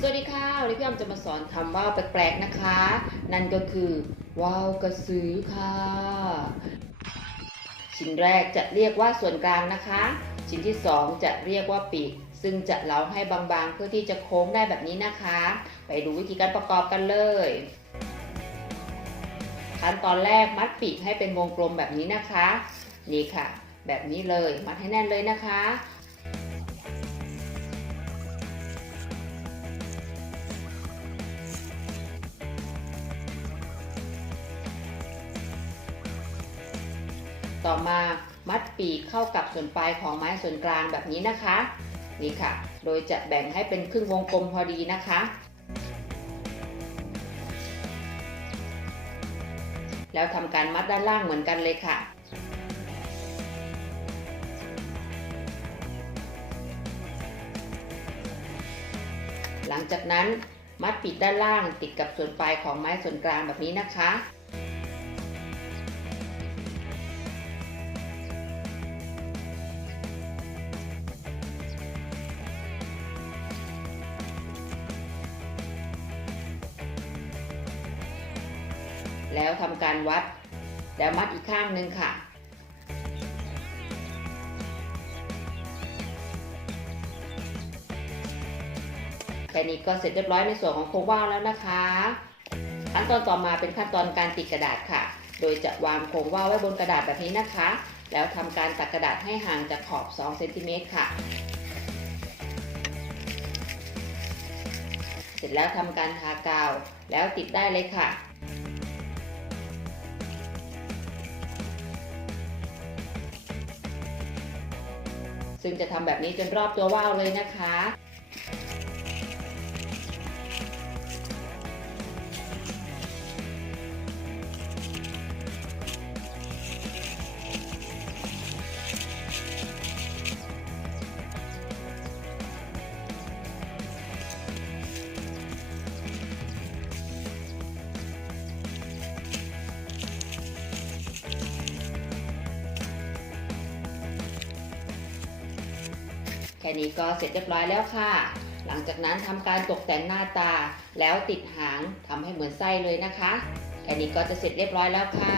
สวัสดีค่ะ วันนี้พี่ออมจะมาสอนคำว่าวแปลกๆนะคะ นั่นก็คือว่าวกระสือค่ะ ชิ้นแรกจะเรียกว่าส่วนกลางนะคะ ชิ้นที่ 2 จะเรียกว่าปีก ซึ่งจะเล้าให้บางๆ เพื่อที่จะโค้งได้แบบนี้นะคะ ไปดูวิธีการประกอบกันเลยขั้นตอนแรกมัดปีกให้เป็นวงกลมแบบนี้นะคะ นี่ค่ะ แบบนี้เลยมัดให้แน่นเลยนะคะ ต่อมามัดปีกเข้ากับส่วนปลายของไม้ส่วนกลางแบบนี้นะคะ นี่ค่ะ โดยจะแบ่งให้เป็นครึ่งวงกลมพอดีนะคะ แล้วทำการมัดด้านล่างเหมือนกันเลยค่ะ ลังจากนั้นมัดปีกด้านล่างติดกับส่วนปลายของไม้ส่วนกลางแบบนี้นะคะ แล้วทำการวัด แล้วมัดอีกข้างหนึ่งค่ะ แค่นี้ก็เสร็จเรียบร้อยในส่วนของโครงว่าวแล้วนะคะ ขั้นตอนต่อมาเป็นขั้นตอนการติดกระดาษค่ะ โดยจะวางโครงว่าวไว้บนกระดาษแบบนี้นะคะ แล้วทำการตัดกระดาษให้ห่างจากขอบ2เซนติเมตรค่ะ เสร็จแล้วทำการทากาวแล้วติดได้เลยค่ะซึ่งจะทำแบบนี้จนรอบตัวว่าวเลยนะคะ ค่นี้ก็เสร็จเรียบร้อยแล้วค่ะ หลังจากนั้นทำการตกแต่งหน้าตา แล้วติดหางทำให้เหมือนไส้เลยนะคะ แค่นี้ก็จะเสร็จเรียบร้อยแล้วค่ะ